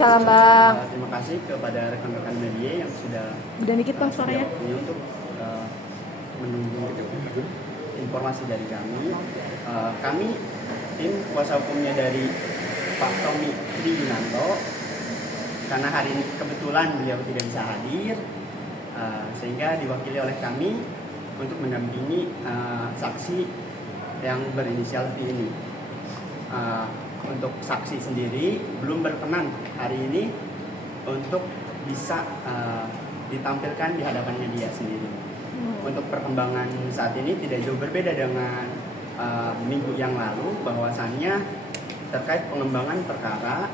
Salam Bang. Terima kasih kepada rekan-rekan media yang sudah Udah dikit Bang suaranya. ini untuk menunggu informasi dari kami. Kami tim kuasa hukumnya dari Pak Tommy Trijunanto, karena hari ini kebetulan beliau tidak bisa hadir, sehingga diwakili oleh kami untuk mendampingi saksi yang berinisial V ini. Untuk saksi sendiri belum berkenan hari ini untuk bisa ditampilkan di hadapan media sendiri. Untuk perkembangan saat ini tidak jauh berbeda dengan minggu yang lalu, bahwasannya terkait pengembangan perkara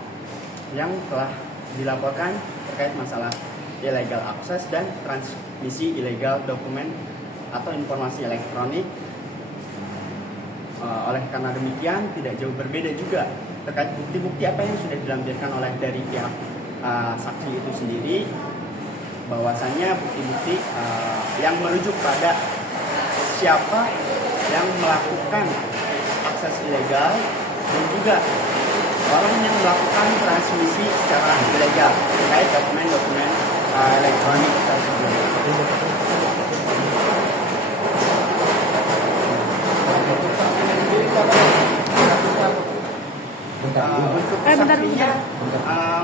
yang telah dilaporkan terkait masalah illegal access dan transmisi ilegal dokumen atau informasi elektronik. Oleh karena demikian tidak jauh berbeda juga terkait bukti-bukti apa yang sudah dilampirkan oleh dari pihak saksi itu sendiri, bahwasannya bukti-bukti yang merujuk pada siapa yang melakukan akses ilegal dan juga orang yang melakukan transmisi secara ilegal terkait dokumen-dokumen elektronik tersebut. Untuk saksinya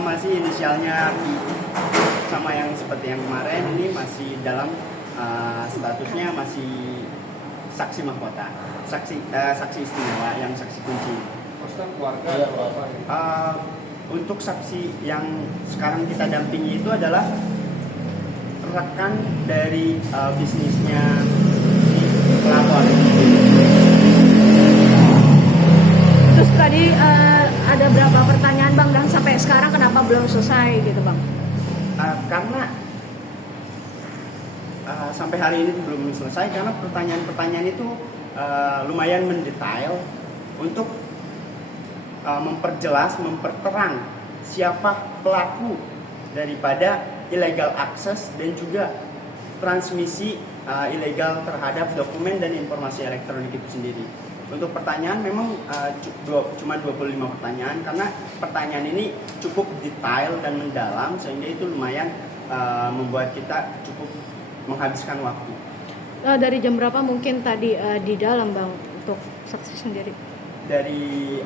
masih inisialnya sama yang seperti yang kemarin, ini masih dalam statusnya masih saksi mahkota, saksi istimewa yang saksi kunci. Untuk saksi yang sekarang kita dampingi itu adalah rekan dari bisnisnya pelapor. Terus tadi ada berapa pertanyaan Bang, dan sampai sekarang kenapa belum selesai gitu Bang? Karena sampai hari ini belum selesai karena pertanyaan-pertanyaan itu lumayan mendetail untuk memperjelas, memperterang siapa pelaku daripada illegal access dan juga transmisi ilegal terhadap dokumen dan informasi elektronik itu sendiri. Untuk pertanyaan memang cuma 25 pertanyaan, karena pertanyaan ini cukup detail dan mendalam sehingga itu lumayan membuat kita cukup menghabiskan waktu. Dari jam berapa mungkin tadi di dalam Bang untuk saksi sendiri? Dari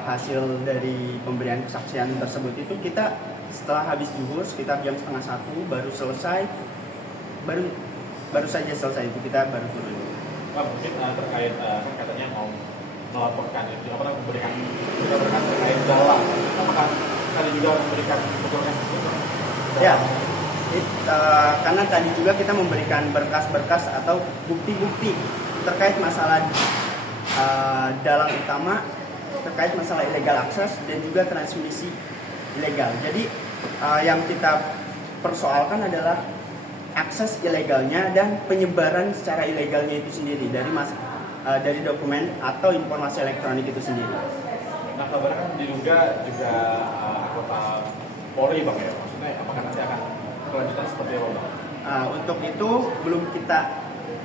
hasil dari pemberian kesaksian tersebut itu kita setelah habis zuhur sekitar jam 12:30 baru selesai, baru saja selesai itu kita baru turun. Pak, mungkin terkait kan katanya mau melaporkan itu, apakah memberikan terkait dalam, apakah tadi juga memberikan keterangan itu? Ya, karena tadi juga kita memberikan berkas-berkas atau bukti-bukti terkait masalah dalang utama, terkait masalah illegal access dan juga transmisi ilegal. Jadi yang kita persoalkan adalah akses ilegalnya dan penyebaran secara ilegalnya itu sendiri dari dokumen atau informasi elektronik itu sendiri. Nah, kabarnya kan diduga juga anggota Polri Bang ya, maksudnya apakah nanti akan kelanjutan seperti apa Bang? Untuk itu belum kita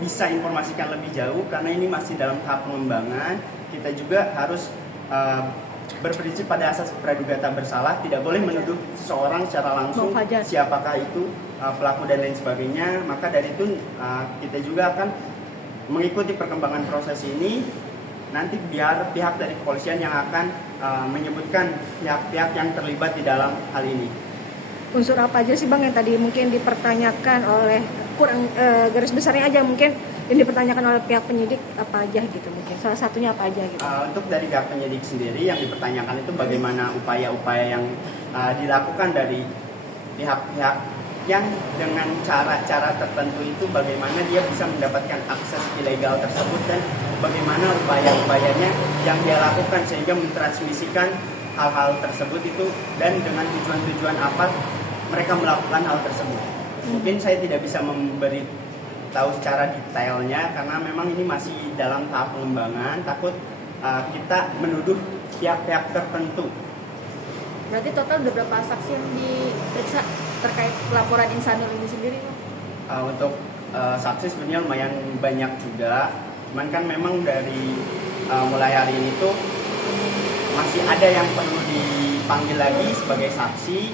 bisa informasikan lebih jauh karena ini masih dalam tahap pengembangan. Kita juga harus berprinsip pada asas praduga tak bersalah, tidak boleh menuduh seseorang secara langsung siapakah itu pelaku dan lain sebagainya. Maka dari itu kita juga akan mengikuti perkembangan proses ini. Nanti biar pihak dari kepolisian yang akan menyebutkan pihak-pihak yang terlibat di dalam hal ini. Unsur apa aja sih Bang yang tadi mungkin dipertanyakan oleh kurang garis besarnya aja mungkin yang dipertanyakan oleh pihak penyidik apa aja gitu, mungkin salah satunya apa aja gitu? Untuk dari pihak penyidik sendiri yang dipertanyakan itu bagaimana upaya-upaya yang dilakukan dari pihak-pihak yang dengan cara-cara tertentu itu bagaimana dia bisa mendapatkan akses ilegal tersebut dan bagaimana upaya-upayanya yang dia lakukan sehingga mentransmisikan hal-hal tersebut itu dan dengan tujuan-tujuan apa mereka melakukan hal tersebut. Mungkin saya tidak bisa memberi tahu secara detailnya karena memang ini masih dalam tahap pengembangan, takut kita menuduh pihak-pihak tertentu. Berarti total ada berapa saksi yang diperiksa terkait laporan Insanul ini sendiri? Untuk saksi sebenarnya lumayan banyak juga, cuman kan memang dari mulai hari ini tuh masih ada yang perlu dipanggil lagi sebagai saksi.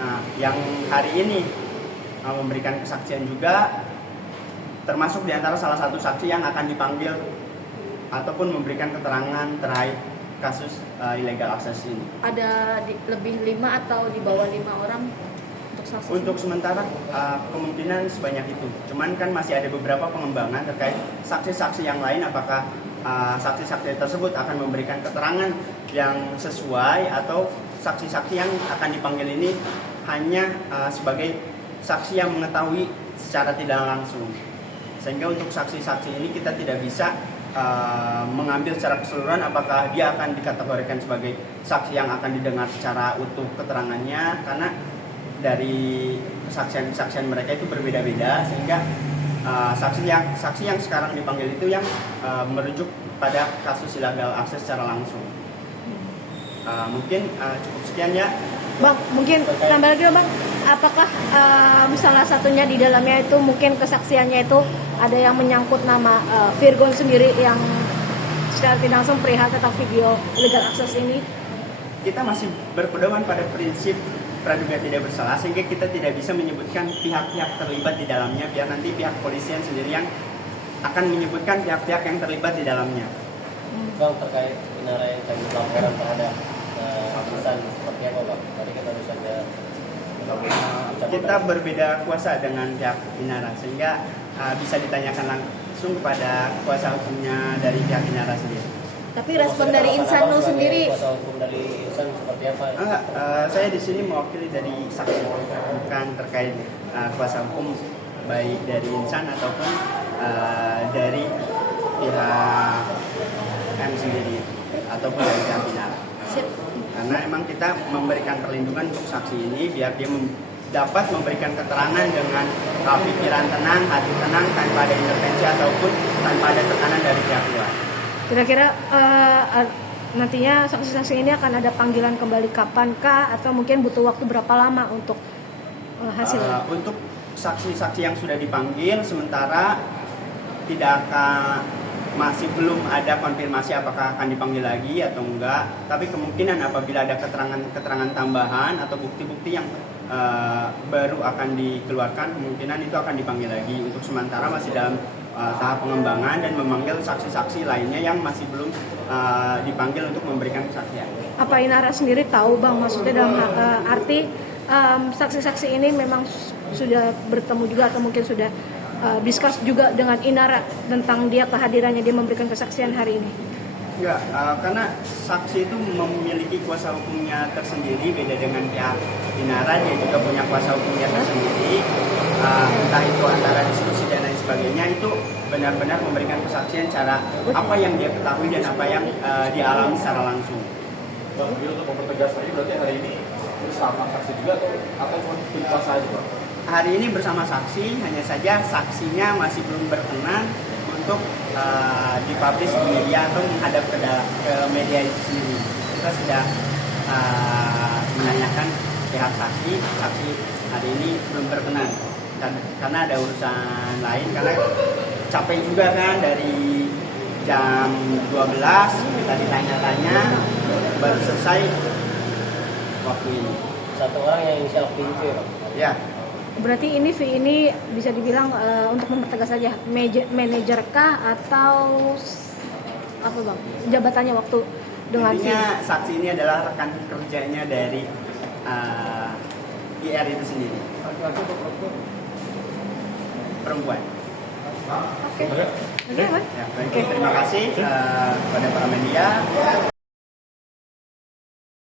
Nah, yang hari ini memberikan kesaksian juga, termasuk diantara salah satu saksi yang akan dipanggil ataupun memberikan keterangan terkait kasus illegal access ini. Ada lebih 5 atau di bawah 5 orang untuk saksi? Untuk sementara kemungkinan sebanyak itu. Cuman kan masih ada beberapa pengembangan terkait saksi-saksi yang lain, apakah saksi-saksi tersebut akan memberikan keterangan yang sesuai atau saksi-saksi yang akan dipanggil ini hanya sebagai saksi yang mengetahui secara tidak langsung. Sehingga untuk saksi-saksi ini kita tidak bisa mengambil secara keseluruhan apakah dia akan dikategorikan sebagai saksi yang akan didengar secara utuh keterangannya, karena dari kesaksian mereka itu berbeda-beda, sehingga saksi yang sekarang dipanggil itu yang merujuk pada kasus illegal access secara langsung. Mungkin cukup sekian ya. Bang, mungkin tambah lagi Bang, apakah salah satunya di dalamnya itu mungkin kesaksiannya itu ada yang menyangkut nama Virgon sendiri yang secara tidak langsung perihal tentang video illegal access ini? Kita masih berpedoman pada prinsip praduga tidak bersalah, sehingga kita tidak bisa menyebutkan pihak-pihak terlibat di dalamnya, biar nanti pihak kepolisian sendiri yang akan menyebutkan pihak-pihak yang terlibat di dalamnya. Bang, terkait Inara yang tadi laporan terhadap pesan seperti apa Bang? Tadi kita bisa Kita berbeda kuasa dengan pihak Inara, sehingga bisa ditanyakan langsung kepada kuasa hukumnya dari pihak Inara sendiri. Tapi respon dari Insano sendiri, kuasa hukum dari Insan seperti apa? Saya di sini mewakili dari saksi, bukan terkait kuasa hukum baik dari Insan ataupun dari pihak M sendiri ataupun dari pihak Inara. Karena emang kita memberikan perlindungan untuk saksi ini biar dia dapat memberikan keterangan dengan pikiran tenang, hati tenang, tanpa ada intervensi ataupun tanpa ada tekanan dari pihak luar. Kira-kira nantinya saksi-saksi ini akan ada panggilan kembali kapankah, atau mungkin butuh waktu berapa lama untuk hasilnya? Untuk saksi-saksi yang sudah dipanggil sementara masih belum ada konfirmasi apakah akan dipanggil lagi atau enggak, tapi kemungkinan apabila ada keterangan tambahan atau bukti-bukti yang baru akan dikeluarkan, kemungkinan itu akan dipanggil lagi. Untuk sementara masih dalam tahap pengembangan dan memanggil saksi-saksi lainnya yang masih belum dipanggil untuk memberikan kesaksian. Apa Inara sendiri tahu Bang, maksudnya dalam arti saksi-saksi ini memang sudah bertemu juga atau mungkin sudah discuss juga dengan Inara tentang dia kehadirannya, dia memberikan kesaksian hari ini? Enggak, karena saksi itu memiliki kuasa hukumnya tersendiri, beda dengan pihak Inara, dia juga punya kuasa hukumnya tersendiri. Entah itu antara diskusi dan lain sebagainya, itu benar-benar memberikan kesaksian cara apa yang dia ketahui dan apa yang dialami secara langsung. Bang, untuk mempertegas lagi berarti hari ini bersama saksi juga atau cuma tim kuasa aja Bang? Hari ini bersama saksi, hanya saja saksinya masih belum berkenan untuk dipublish di media atau menghadap ke media itu sendiri. Kita sudah menanyakan pihak saksi hari ini belum berkenan karena ada urusan lain, karena capek juga kan dari jam 12 kita ditanya-tanya baru selesai waktu ini. Satu orang yang inisial V itu ya Bang? Ya. Berarti ini V ini bisa dibilang untuk mempertegas saja manajer kah atau apa Bang jabatannya waktu dengan V? Intinya saksi ini adalah rekan kerjanya dari IR itu sendiri. Perempuan. Oke. Oke. Oke, Bang. Ya, baik. Terima kasih kepada para media.